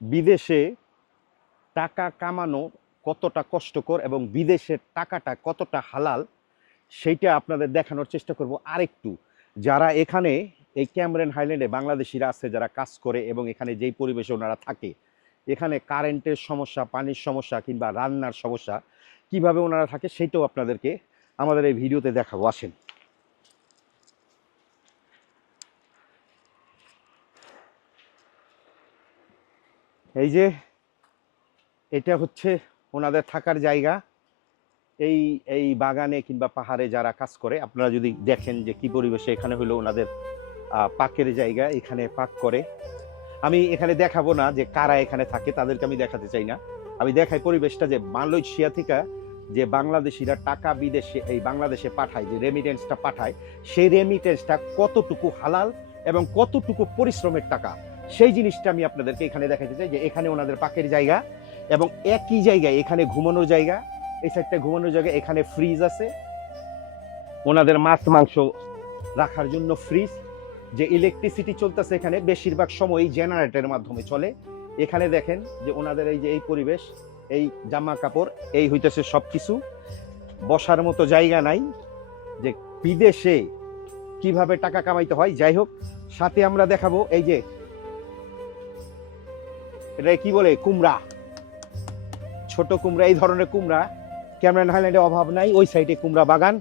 বিদেশে টাকা কামানো কতটা কষ্টকর এবং বিদেশের টাকাটা কতটা হালাল, সেইটা আপনাদের দেখানোর চেষ্টা করব আরেকটু। যারা এখানে এই ক্যামরেন হাইল্যান্ডে বাংলাদেশিরা আছে, যারা কাজ করে এবং এখানে যেই পরিবেশে ওনারা থাকে, এখানে কারেন্টের সমস্যা, পানির সমস্যা কিংবা রান্নার সমস্যা, কীভাবে ওনারা থাকে, সেইটাও আপনাদেরকে আমাদের এই ভিডিওতে দেখাবো। আসেন। এই যে এটা হচ্ছে ওনাদের থাকার জায়গা। এই এই বাগানে কিংবা পাহাড়ে যারা কাজ করে, আপনারা যদি দেখেন যে কি পরিবেশে এখানে হলো ওনাদের পাকের জায়গা, এখানে পাক করে। আমি এখানে দেখাবো না যে কারা এখানে থাকে, তাদেরকে আমি দেখাতে চাই না। আমি দেখাই পরিবেশটা যে মালয়েশিয়া থেকে যে বাংলাদেশিরা টাকা বিদেশে, এই বাংলাদেশে পাঠায়, যে রেমিটেন্সটা পাঠায়, সেই রেমিটেন্সটা কতটুকু হালাল এবং কতটুকু পরিশ্রমের টাকা? সেই জিনিসটা আমি আপনাদেরকে এখানে দেখাতে চাই যে এখানে ওনাদের পাকের জায়গা এবং একই জায়গায় এখানে ঘুমানোর জায়গা, এই সাইডটা ঘুমানোর জায়গা, এখানে ফ্রিজ আছে। ওনাদের মাছ, মাংস রাখার জন্য ফ্রিজ যে ইলেকট্রিসিটি চলতেছে এখানে, বেশিরভাগ সময় জেনারেটরের মাধ্যমে চলে। এখানে দেখেন যে ওনাদের এই যে, এই পরিবেশ, এই জামা কাপড়, এই হইতেছে সব কিছু বসার মতো জায়গা নাই যে বিদেশে কীভাবে টাকা কামাইতে হয়। যাই হোক, সাথে আমরা দেখাবো এই যে এটা কি বলে? কুমড়া। ছোট কুমড়া, এই ধরনের কুমড়া। ক্যামেরা না হাইল্যান্ডে অভাব নাই, ওই সাইডে কুমড়া বাগান।